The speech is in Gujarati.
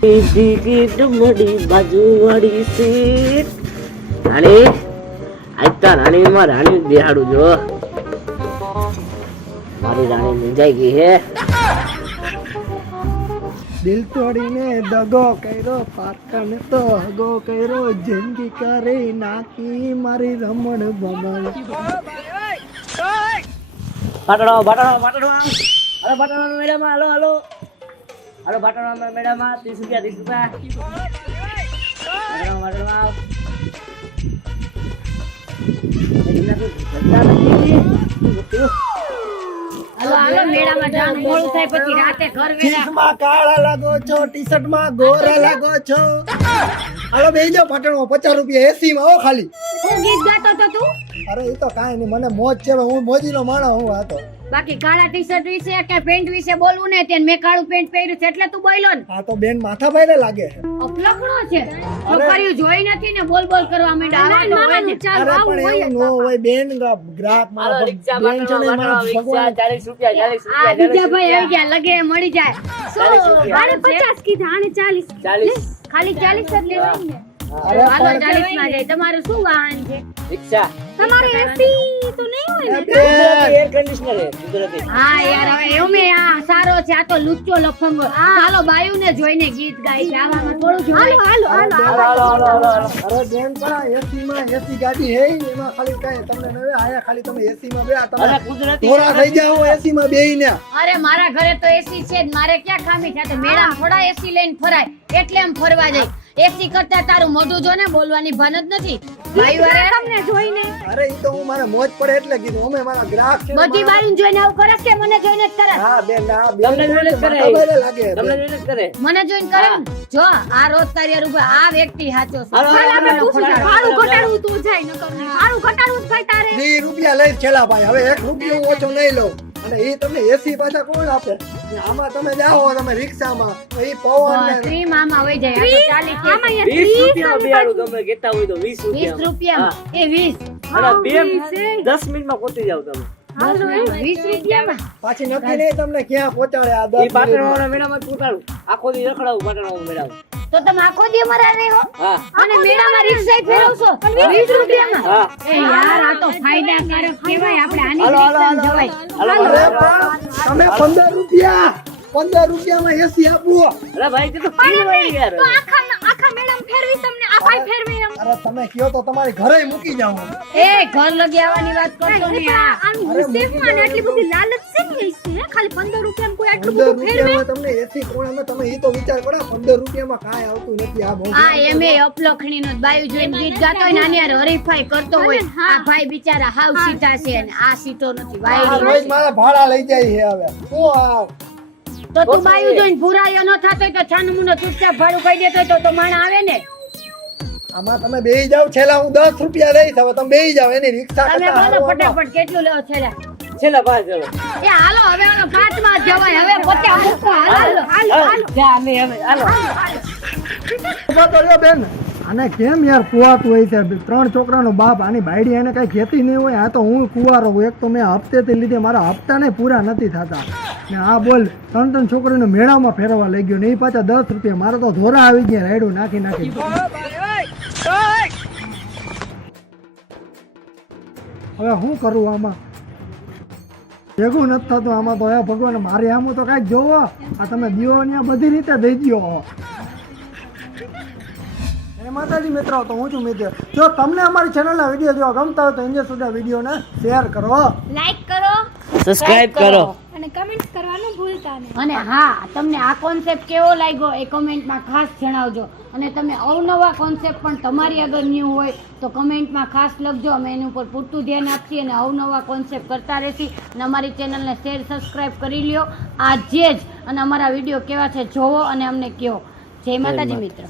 ડમડી બાજુવાળી સીટ રાણી આજ રાણીમાં રાણી બેહાડું જો મારી રાણી દિલ તોડીને દગો કર્યો, પારકાને તો હગો કર્યો, જિંદગી કરી નાખી, મારી રમણ ભમણ. પાટણો પાટણો પાટણો. હાલો, પાટણો, મેડમ, હાલો હાલો. હાલો પાટણો મેડમ ત્રીસ રૂપિયા ત્રીસ રૂપિયા. પાટણમાં પચાસ રૂપિયા એસી માં હો ખાલી અરે એ તો કાંઈ નહીં મને મોજ છે હું મોજી નો માણસ હું આ તો બાકી કાળા ટી શર્ટ વિશે કે પેન્ટ વિશે બોલવું ને ત્યાં મેં કાળું પેન્ટ પહેર્યું છે એટલે તું બોલ્યો ને. આ તો બેન માથા ભાઈને લાગે છે. અફલકણો છે. છોકરીઓ જોઈ નથી ને બોલ બોલ કરવા ને. અરે પણ એવું નો હોય બેન ગ્રાહક મારો બેન છે ને મારા ભગવાન 40 રૂપિયા 40 રૂપિયા આ બીજા ભાઈ આવી ગયા લગે મળી જાય. ચાલીસ રૂપિયા. આને પચાસ કીધા આને ચાલીસ. ચાલીસ. ખાલી ચાલીસ જ લેવાની ને. અરે હાલો પણ ચાલીસમાં જાય. તમારું શું વાહન છે? રિક્ષા. તમારું એસી તો નહીં? એર કન્ડિશનર હે કુદરતી. હા યાર હવે એમે. આ સારો છે આ તો લુચ્ચો લફંગો. ચાલો બાયુ ને જોઈને ગીત ગાય છે આવામાં થોડું જોવાય હાલો હાલો હાલો હાલો હાલો હાલો હાલો અરે બેન પણ એસી માં એસી ગાડી હે એમાં ખાલી કાંઈ તમને નવે આયા ખાલી તમે એસી માં બે તમે કુદરતી ધોરા થઈ જાઓ એસી માં બેહીને અરે મારા ઘરે તો એસી છે જ મારે ક્યાં ખામી છે? મેળા થોડા એસી લઈને ફરાય એટલે એમ ફરવા જાય. એસી કરતા તારું મોઢું જોને બોલવાની ભાન જ નથી. ભાઈ વારે તમને જોઈને. અરે ઈ તો હું મારે મોજ પડે એટલે કીધું. અમે મારા ગ્રાહક છે બધી મારા- જોઈને આવું કરસ કે મને જોઈને જ કરે હા બેન ના તમને જોઈને જ કરે. તમને જોઈને જ કરે મને જોઈને કરે જો આ રોજ તારી ઊભા આ વ્યક્તિ સાચો છે. હાલો, ચાલ આપણે પૂછું. ભાડું ઘટાડવું તું જાય નકર નહીં. ભાડું ઘટાડવું જ ભાઈ તારે. વીસ રૂપિયા લઈ છેલા ભાઈ. હવે 1 રૂપિયો ઓછો નહીં લઉં. અને એ તમને એસી પાછા કોણ આપે? આમાં તમે જાઓ તમે રિક્ષામાં. એ પવન ને મામા હોય જાય. આ તો ચાલી કે વીસ રૂપિયા બેડું તમે કેતા હોય તો 20 રૂપિયા. 20 રૂપિયા એ 20 અને બે દસ મિનિટમાં પહોંચી જાવ તમે. પાછી નક્કી નહીં તમને ક્યાં પહોંચાડે આ દસ મિનિટમાં. પાટણવાળા મેળામાં જ પોતાડું આખો દી રખડાવું પાટણવાળા મેળામાં. તો તમે આખો દી અમારા રહો હો. અને મેળામાં રિક્ષા ફેરવશો? વીસ રૂપિયામાં એ યાર આ તો ફાયદાકારક કહેવાય. આપણે આની હાલો, જવાય. હાલો, અરે પણ તમે પંદર રૂપિયા પંદર રૂપિયામાં એસી આપવું અરે ભાઈ તે તો ફીલ હોય યાર. આખા આખા મેડમ ફેરવી તમને. આ ભાઈ ફેરવે એમ અરે તમે કયો તો તમારી ઘરે મૂકી જાવ એ ઘર લગી આવવાની વાત કરતો ને આ અરે મૂકી જાઓ આટલી બધી લાલચ છે ને છે ખાલી 15 રૂપિયામાં કોઈ આટલું બધું ફેરવે? તમને એસી કોણામાં તમે એ તો વિચાર કરો પંદર રૂપિયામાં કાંઈ આવતું નથી આ બહુ આ એમે અપલખણી નો બાયુ જોઈને ગીત ગાતો હોય ને આની હારે હરીફાઈ કરતો હોય. આ ભાઈ બિચારા હાવ સીધા છે અને આ સીતો નથી આ રોજ મારા ભાડા લઈ જાય છે હવે. શું આ તો તું બાયું જોઈને ભૂરાયો ન થતો તો છાનું મુનો ચૂપચાપ ભાડું કહી દેતો તો તો માણ આવે ને. આમાં તમે બેહી જાવ છેલ્લા હું દસ રૂપિયા લઈ હવે તમે બેહી જાવ એની રિક્ષા તમે બોલો ફટાફટ કેટલું લેવો છેલા છેલ્લા પાંચ એ હાલો હવે ઓલો પાંચમાં જવાય. હવે મૂકો હાલો હાલો હાલો. જા અમે અમે હાલો. બેન. આને કેમ યાર કુવાતું હોય છે? ત્રણ છોકરાનો બાપ, આની બાયડી એને કાંઈ ખેતી નહીં હોય. આ તો હું કુવારો હું એક તો મેં હપ્તેથી લીધે મારા હપ્તાને પૂરા નથી થતા. ને આ બોલ, ત્રણ ત્રણ છોકરીને મેળામાં ફેરવવા લઈ ગયો ને એ પાછા દસ રૂપિયા. મારે તો ધોરા આવી ગયા, રાયડું નાખી નાખી. હવે શું કરું આમાં? ભેગું નથી થતું આમાં તો. હે ભગવાન, મારે આમાં તો કાંઈક જોવો. આ તમે દીવો ને બધી રીતે દઈ દ્યો. માતાજી મિત્રો તો હું છું મિત્ર. જો તમને અમારી ચેનલના વીડિયો જોવા ગમતા હોય તો ઇન્જર સુધા વિડીયોને શેર કરો. લાઈક કરો. સબસ્ક્રાઇબ કરો. અને કમેન્ટ કરવાનું ભૂલતા નહીં. અને હા તમને આ કોન્સેપ્ટ કેવો લાગ્યો એ કમેન્ટમાં ખાસ જણાવજો. અને તમે અવનવા કોન્સેપ્ટ પણ તમારી આગળ ન્યૂ હોય તો કમેન્ટમાં ખાસ લખજો. અમે એની ઉપર પૂરતું ધ્યાન આપીએ અને અવનવા કોન્સેપ્ટ કરતા રહેશી. અને અમારી ચેનલને શેર સબસ્ક્રાઇબ કરી લ્યો. આજે જ. અને અમારા વીડિયો કેવા છે જોવો અને અમને કહો. જય માતાજી મિત્ર.